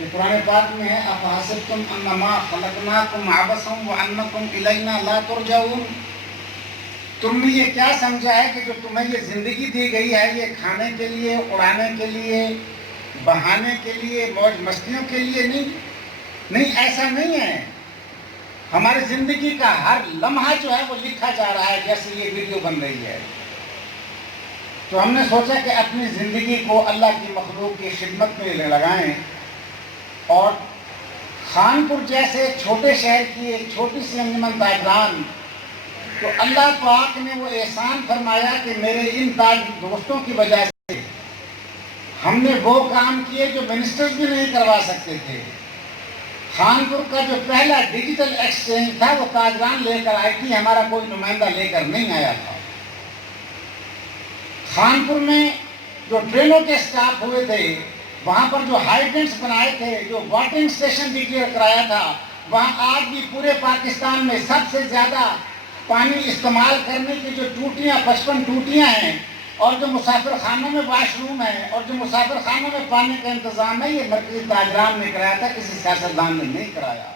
کہ قرآن پاک میں ہے افحسبتم انما خلقناکم عبثا وانکم الینا لا ترجعون، تم نے یہ کیا سمجھا ہے کہ جو تمہیں یہ زندگی دی گئی ہے یہ کھانے کے لیے، اڑانے کے لیے، بہانے کے لیے، موج مستیوں کے لیے نہیں، ایسا نہیں ہے۔ ہماری زندگی کا ہر لمحہ جو ہے وہ لکھا جا رہا ہے، جیسے یہ ویڈیو بن رہی ہے۔ تو ہم نے سوچا کہ اپنی زندگی کو اللہ کی مخلوق کی خدمت میں لگائیں، اور خانپور جیسے چھوٹے شہر کی ایک چھوٹی سی انجمن تاجران، تو اللہ پاک نے وہ احسان فرمایا کہ میرے ان دوستوں کی وجہ سے ہم نے وہ کام کیے جو منسٹرز بھی نہیں کروا سکتے تھے۔ خانپور کا جو پہلا ڈیجیٹل ایکسچینج تھا وہ تاجران لے کر آئی تھی، ہمارا کوئی نمائندہ لے کر نہیں آیا تھا۔ خانپور میں جو ٹرینوں کے سٹاپ ہوئے تھے، وہاں پر جو ہائیڈرنٹس بنائے تھے، جو واٹرنگ اسٹیشن ڈکلیئر کرایا تھا، وہاں آج بھی پورے پاکستان میں سب سے زیادہ پانی استعمال کرنے کی جو ٹوٹیاں 55 ٹوٹیاں ہیں، اور جو مسافر خانوں میں واش روم ہے، اور جو مسافر خانوں میں پانی کا انتظام ہے، یہ مرکزی تاجران نے کرایا تھا، کسی سیاستدان نے نہیں کرایا۔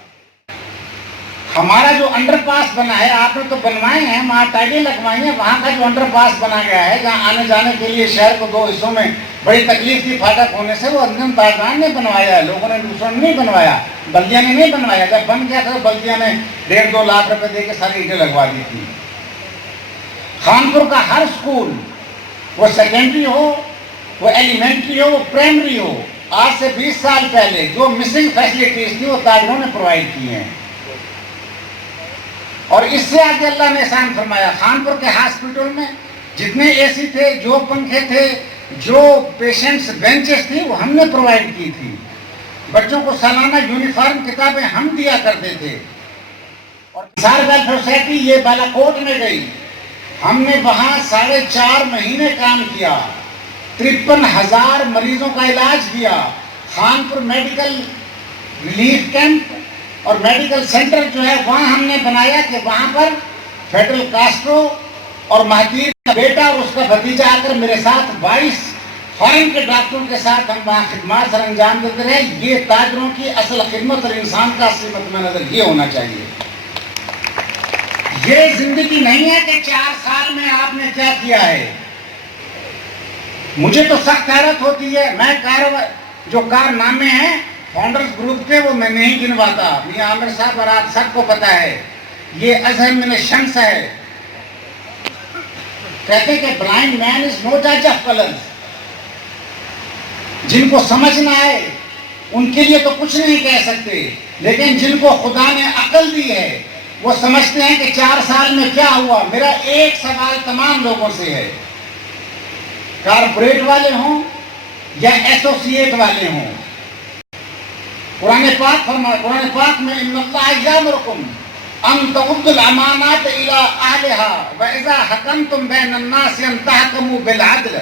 ہمارا جو انڈر پاس بنا ہے، آپ نے تو بنوائے ہیں، وہاں ٹائلیں لگوائی ہیں، وہاں کا جو انڈر پاس بنا گیا ہے جہاں آنے جانے کے لیے شہر کو 2 حصوں میں بڑی تکلیف کی پھاٹک ہونے سے، وہ انجمن تاجران نے بنوایا ہے، لوگوں نے دوسروں نے نہیں بنوایا، بلدیہ نے نہیں بنوایا۔ جب بن گیا تھا تو بلدیہ نے 1.5-2 لاکھ روپے دے کے ساری اینٹیں لگوا دی تھی۔ خانپور کا ہر اسکول، وہ سیکنڈری ہو، وہ ایلیمنٹری ہو، وہ پرائمری ہو، آج سے 20 سال پہلے جو مسنگ فیسلٹیز تھی وہ تاجروں نے پرووائڈ کی ہیں۔ اور اس سے آگے اللہ نے احسان فرمایا، خانپور کے ہاسپٹل میں جتنے اے سی تھے، جو پنکھے تھے، جو پیشنٹس بینچز تھی، وہ ہم نے پرووائڈ کی تھی۔ بچوں کو سالانہ یونیفارم کتابیں ہم دیا کرتے تھے۔ اور کسان ویلفیئر سوسائٹی یہ بالاکوٹ میں گئی، ہم نے وہاں 4.5 مہینے کام کیا، 53,000 مریضوں کا علاج کیا۔ خانپور میڈیکل ریلیف کیمپ اور میڈیکل سینٹر جو ہے وہاں ہم نے بنایا کہ وہاں پر فیڈرل کاسٹرو اور مہدیر کا بیٹا اور اس کا بھتیجا آ کر میرے ساتھ 22 فارن کے ڈاکٹروں کے ساتھ ہم وہاں خدمات سر انجام دیتے رہے۔ یہ تاجروں کی اصل خدمت اور انسان کا اصل مطمئن نظر یہ ہونا چاہیے۔ یہ زندگی نہیں ہے کہ 4 سال میں آپ نے کیا کیا ہے۔ مجھے تو سخت حیرت ہوتی ہے، میں جو کارنامے ہیں فاؤنڈرز گروپ کے وہ میں نہیں گنواتا، میاں عامر صاحب اور آپ سب کو پتا ہے، یہ ازہر من الشمس ہے۔ کہتے کہ بلائنڈ مین از نو جج آف کلرز، جن کو سمجھنا ہے ان کے لیے تو کچھ نہیں کہہ سکتے، لیکن جن کو خدا نے عقل دی ہے وہ سمجھتے ہیں کہ 4 سال میں کیا ہوا۔ میرا ایک سوال تمام لوگوں سے ہے، کارپوریٹ والے ہوں یا ایسوسیٹ والے ہوں، قرآن پاک میں ان اللہ یامرکم ان تؤدوا الامانات الی اہلها واذا حکمتم بین الناس ان تحکموا بالعدل۔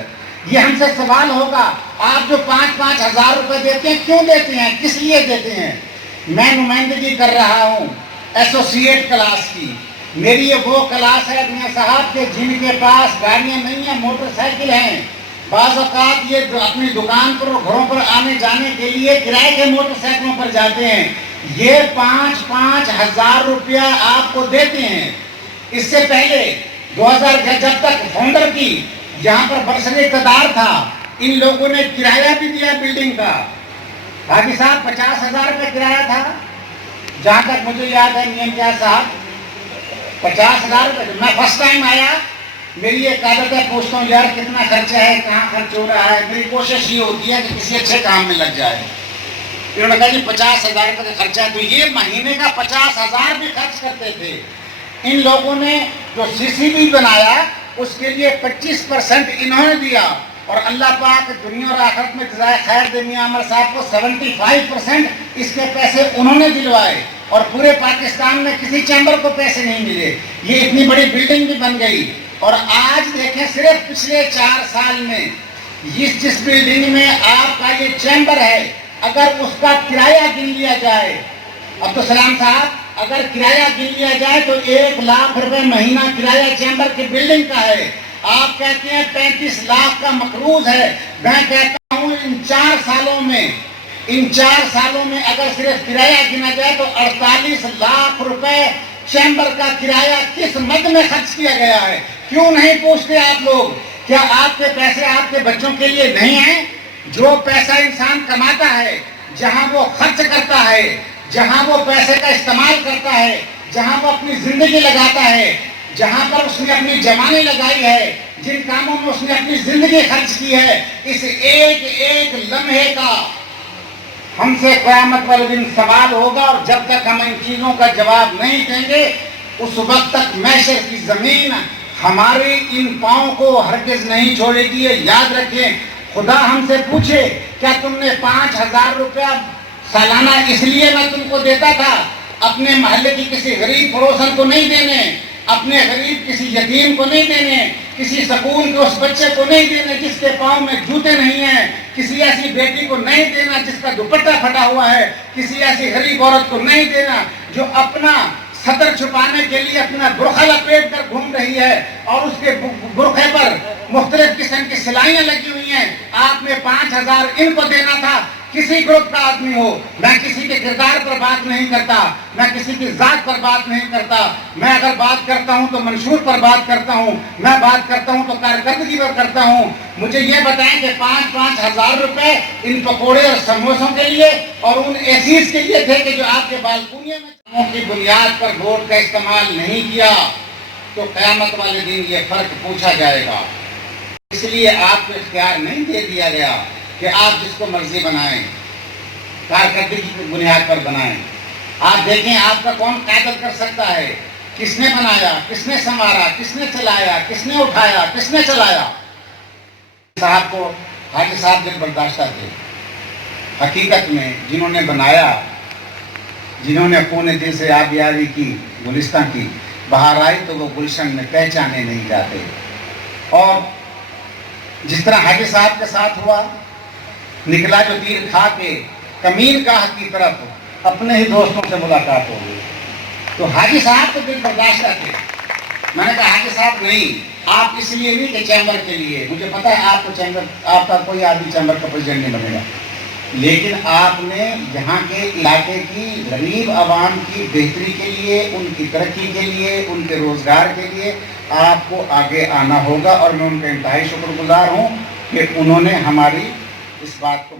یہ ہم سے سوال ہوگا، آپ جو 5-5 ہزار روپے دیتے ہیں کیوں دیتے ہیں، کس لیے دیتے ہیں؟ میں نمائندگی کر رہا ہوں ایسوسیٹ کلاس کی، میری یہ وہ کلاس ہے میاں صاحب کے جن کے پاس گاڑیاں نہیں ہیں، موٹر سائیکل ہیں، بعض اوقات یہ اپنی دکان پر اور گھروں پر آنے جانے کے لیے کرائے کے موٹر سائیکلوں پر جاتے ہیں، یہ 5-5 ہزار روپیہ آپ کو دیتے ہیں۔ اس سے پہلے 2000 جب تک فاؤنڈر کی یہاں پر برسر اقتدار تھا، ان لوگوں نے کرایہ بھی دیا بلڈنگ کا، حاجی صاحب 50,000 روپے کرایہ تھا، جہاں تک مجھے یاد ہے میاں امتیاز صاحب 50,000 روپے۔ میں فرسٹ ٹائم آیا، میری ایک عادت ہے، پوچھتا ہوں یار کتنا خرچہ ہے، کہاں خرچ ہو رہا ہے، میری کوشش یہ ہوتی ہے کہ کسی اچھے کام میں لگ جائے۔ انہوں نے کہا جی 50,000 روپے کا خرچہ ہے، تو یہ مہینے کا 50,000 بھی خرچ کرتے تھے۔ ان لوگوں نے جو CCB بنایا اس کے لیے 25% انہوں نے دیا، اور اللہ پاک دنیا اور آخرت میں جزائے خیر دے میاں عامر صاحب کو 75% اس کے پیسے انہوں نے دلوائے، اور پورے پاکستان میں کسی چیمبر کو پیسے نہیں ملے۔ یہ اتنی بڑی بلڈنگ بھی بن گئی، اور آج دیکھیں صرف پچھلے 4 سال میں جس بلڈنگ میں آپ کا یہ چیمبر ہے، اگر اس کا کرایہ گن لیا جائے، عبدالسلام صاحب اگر کرایہ گن لیا جائے تو 1 لاکھ روپے مہینہ کرایہ چیمبر کی بلڈنگ کا ہے۔ آپ کہتے ہیں 35 لاکھ کا مقروض ہے، میں کہتا ہوں ان 4 سالوں میں ان 4 سالوں میں اگر صرف کرایہ گنا جائے تو 48 لاکھ روپے چیمبر کا کرایہ کس مد میں خرچ کیا گیا ہے؟ کیوں نہیں پوچھتے آپ لوگ؟ کیا آپ کے پیسے آپ کے بچوں کے لیے نہیں ہیں؟ جو پیسہ انسان کماتا ہے، جہاں وہ خرچ کرتا ہے، جہاں وہ پیسے کا استعمال کرتا ہے، جہاں وہ اپنی زندگی لگاتا ہے، جہاں پر اس نے اپنی جوانی لگائی ہے، جن کاموں میں اس نے اپنی زندگی خرچ کی ہے، اس ایک ایک لمحے کا ہم سے قیامت والے دن سوال ہوگا، اور جب تک ہم ان چیزوں کا جواب نہیں دیں گے اس وقت تک محشر کی زمین ہماری ان پاؤں کو ہرگز نہیں چھوڑے گی۔ یاد رکھیں، خدا ہم سے پوچھے کیا تم نے 5,000 روپیہ سالانہ اس لیے میں تم کو دیتا تھا اپنے محلے کی کسی غریب پڑوسن کو نہیں دینے، اپنے غریب کسی یتیم کو نہیں دینے، کسی سکول کے اس بچے کو نہیں دینے جس کے پاؤں میں جوتے نہیں ہیں، کسی ایسی بیٹی کو نہیں دینا جس کا دوپٹہ پھٹا ہوا ہے، کسی ایسی غریب عورت کو نہیں دینا جو اپنا سطر چھپانے کے لیے اپنا برقع لپیٹ کر گھوم رہی ہے اور اس کے برقعے پر مختلف قسم کی سلائیاں لگی ہوئی ہیں۔ آپ نے 5,000 ان کو دینا تھا۔ کسی گروپ کا آدمی ہو، میں کسی کے کردار پر بات نہیں کرتا، میں کسی کی ذات پر بات نہیں کرتا، میں اگر بات کرتا ہوں تو منشور پر بات کرتا ہوں، میں بات کرتا ہوں تو کارکردگی پر کرتا ہوں۔ مجھے یہ بتائیں کہ 5,000 روپے ان پکوڑے اور سموسوں کے لیے اور ان ایسیز کے لیے تھے کہ جو آپ کے بالکونیوں میں کی بنیاد پر ووٹ کا استعمال نہیں کیا تو قیامت والے دن یہ فرق پوچھا جائے گا۔ اس لیے آپ کو اختیار نہیں دے دیا گیا کہ آپ جس کو مرضی بنائیں، کارکردگی کی بنیاد پر بنائیں۔ آپ دیکھیں آپ کا کون قیادت کر سکتا ہے، کس نے بنایا، کس نے سنوارا، کس نے چلایا، کس نے اٹھایا، کس نے چلایا۔ صاحب کو حاجی صاحب دل برداشتہ تھے، حقیقت میں جنہوں نے بنایا، جنہوں نے خون دل سے آبیاری کی، گلستان کی، بہار آئی تو وہ گلشن میں پہچانے نہیں جاتے۔ اور جس طرح حاجی صاحب کے ساتھ ہوا، نکلا جو تیر کھا کے کمین گاہ کی طرف اپنے ہی دوستوں سے ملاقات ہو گئی، تو حاجی صاحب تو دل برداشتہ تھے۔ میں نے کہا حاجی صاحب نہیں، آپ اس لیے نہیں کہ چیمبر کے لیے، مجھے پتا ہے آپ کو چیمبر، آپ کا کوئی آدمی چیمبر کا پریزیڈنٹ نہیں بنے گا، لیکن آپ نے یہاں کے علاقے کی غریب عوام کی بہتری کے لیے، ان کی ترقی کے لیے، ان کے روزگار کے لیے آپ کو آگے آنا ہوگا، اور میں ان کا انتہائی شکر گزار ہوں کہ انہوں نے ہماری اس بات کو